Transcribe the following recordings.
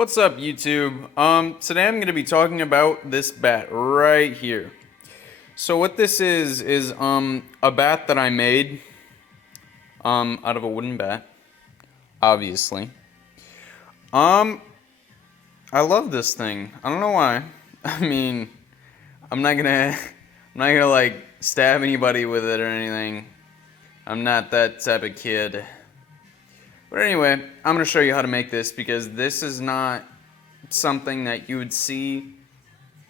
What's up, YouTube? Today I'm going to be talking about this bat right here. So what this is a bat that I made out of a wooden bat, obviously. I love this thing. I don't know why. I mean, I'm not gonna like stab anybody with it or anything. I'm not that type of kid. But anyway, I'm going to show you how to make this because this is not something that you would see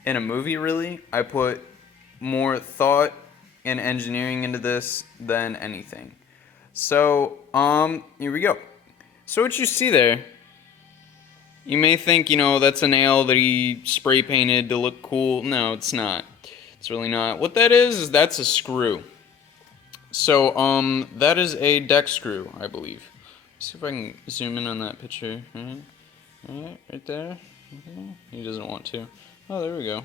in a movie, really. I put more thought and engineering into this than anything. So, here we go. So what you see there, you may think, that's a nail that he spray painted to look cool. No, it's not. It's really not. What that is that's a screw. So, that is a deck screw, I believe. See if I can zoom in on that picture. Right there. Okay. He doesn't want to. Oh, there we go.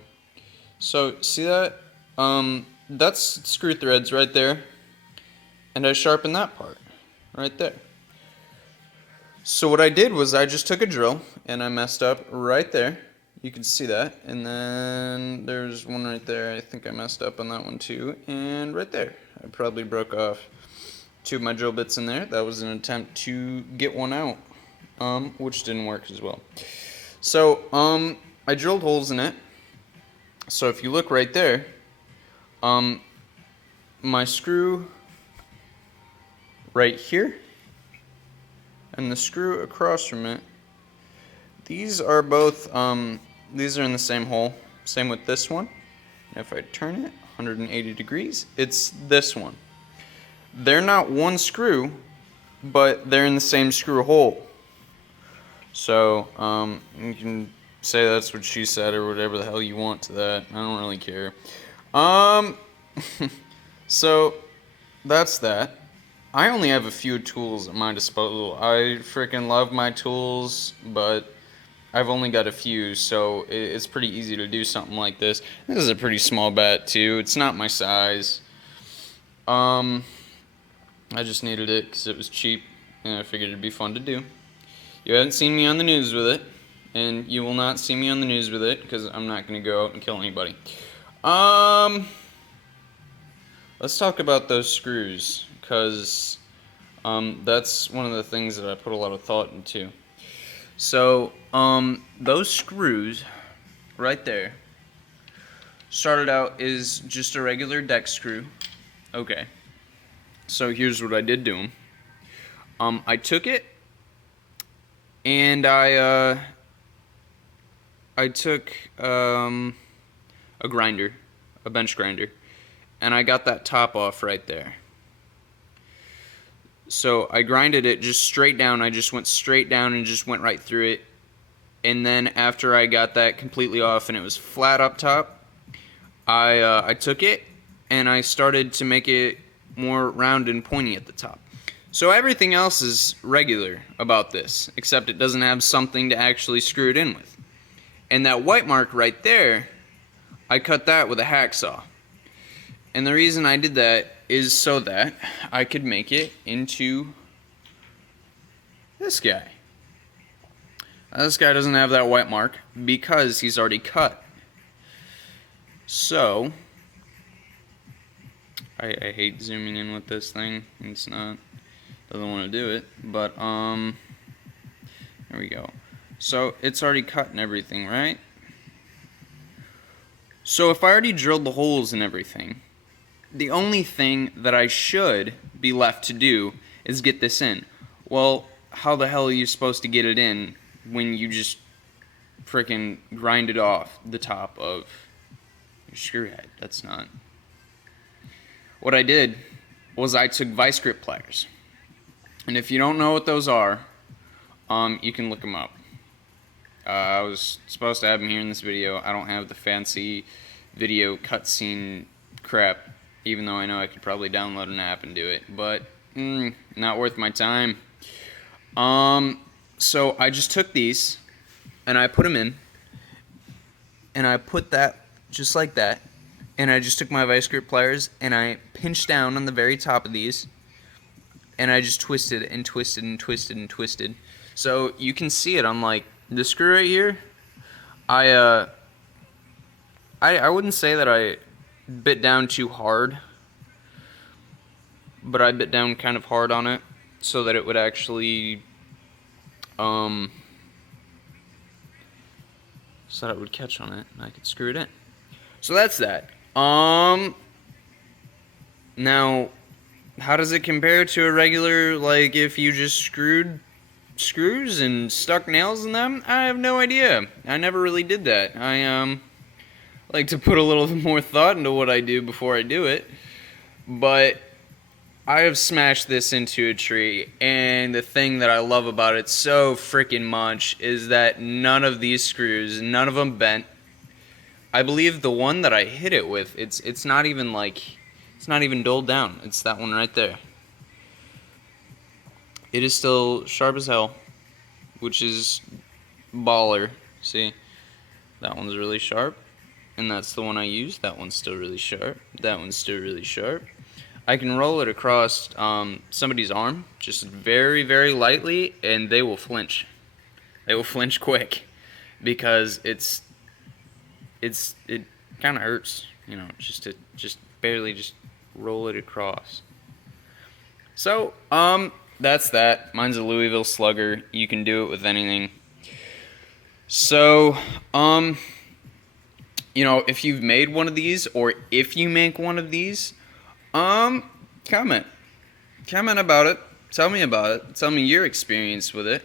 So, see that? That's screw threads right there. And I sharpened that part right there. So what I did was I just took a drill and I messed up right there. You can see that. And then there's one right there. I think I messed up on that one too. And right there. I probably broke off two of my drill bits in there. That was an attempt to get one out, which didn't work as well. So, I drilled holes in it. So if you look right there, my screw right here and the screw across from it, these are both, these are in the same hole. Same with this one. And if I turn it 180 degrees, it's this one. They're not one screw, but they're in the same screw hole. So, you can say that's what she said or whatever the hell you want to that. I don't really care. So, that's that. I only have a few tools at my disposal. I freaking love my tools, but I've only got a few, so it's pretty easy to do something like this. This is a pretty small bat, too. It's not my size. I just needed it because it was cheap, and I figured it'd be fun to do. You haven't seen me on the news with it, and you will not see me on the news with it because I'm not going to go out and kill anybody. Let's talk about those screws because that's one of the things that I put a lot of thought into. So, those screws right there started out as just a regular deck screw. Okay. So here's what I did to them. I took it and I took a grinder, a bench grinder, and I got that top off right there. So I grinded it just straight down. I just went straight down and just went right through it. And then after I got that completely off and it was flat up top, I took it and I started to make it more round and pointy at the top. So everything else is regular about this, except it doesn't have something to actually screw it in with. And that white mark right there, I cut that with a hacksaw. And the reason I did that is so that I could make it into this guy. This guy doesn't have that white mark because he's already cut. So I hate zooming in with this thing. It's not, doesn't want to do it, but there we go. So it's already cut and everything, right? So if I already drilled the holes and everything, the only thing that I should be left to do is get this in. Well, how the hell are you supposed to get it in when you just freaking grind it off the top of your screw head? That's not. What I did was I took vice grip pliers. And if you don't know what those are, you can look them up. I was supposed to have them here in this video. I don't have the fancy video cutscene crap, even though I know I could probably download an app and do it. But, not worth my time. So I just took these, and I put them in, and I put that just like that. And I just took my vice grip pliers and I pinched down on the very top of these and I just twisted and twisted and twisted and twisted. So you can see it on like This screw right here, I wouldn't say that I bit down too hard, but I bit down kind of hard on it so that it would actually, so that it would catch on it and I could screw it in. So that's that. Now, how does it compare to a regular, like, if you just screwed screws and stuck nails in them? I have no idea. I never really did that. I like to put a little more thought into what I do before I do it. But I have smashed this into a tree, and the thing that I love about it so freaking much is that none of these screws, none of them bent. I believe the one that I hit it with, it's not even like, it's not even dulled down. It's that one right there. It is still sharp as hell, which is baller. See, that one's really sharp, and that's the one I use. That one's still really sharp. That one's still really sharp. I can roll it across somebody's arm, just very, very lightly, and they will flinch. They will flinch quick, because it kind of hurts, you know, just barely just roll it across. So, that's that. Mine's a Louisville Slugger. You can do it with anything. So, you know, if you've made one of these, or if you make one of these, comment about it. Tell me about it. Tell me your experience with it,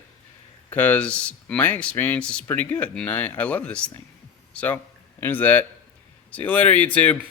because my experience is pretty good, and I love this thing. So, there's that. See you later, YouTube.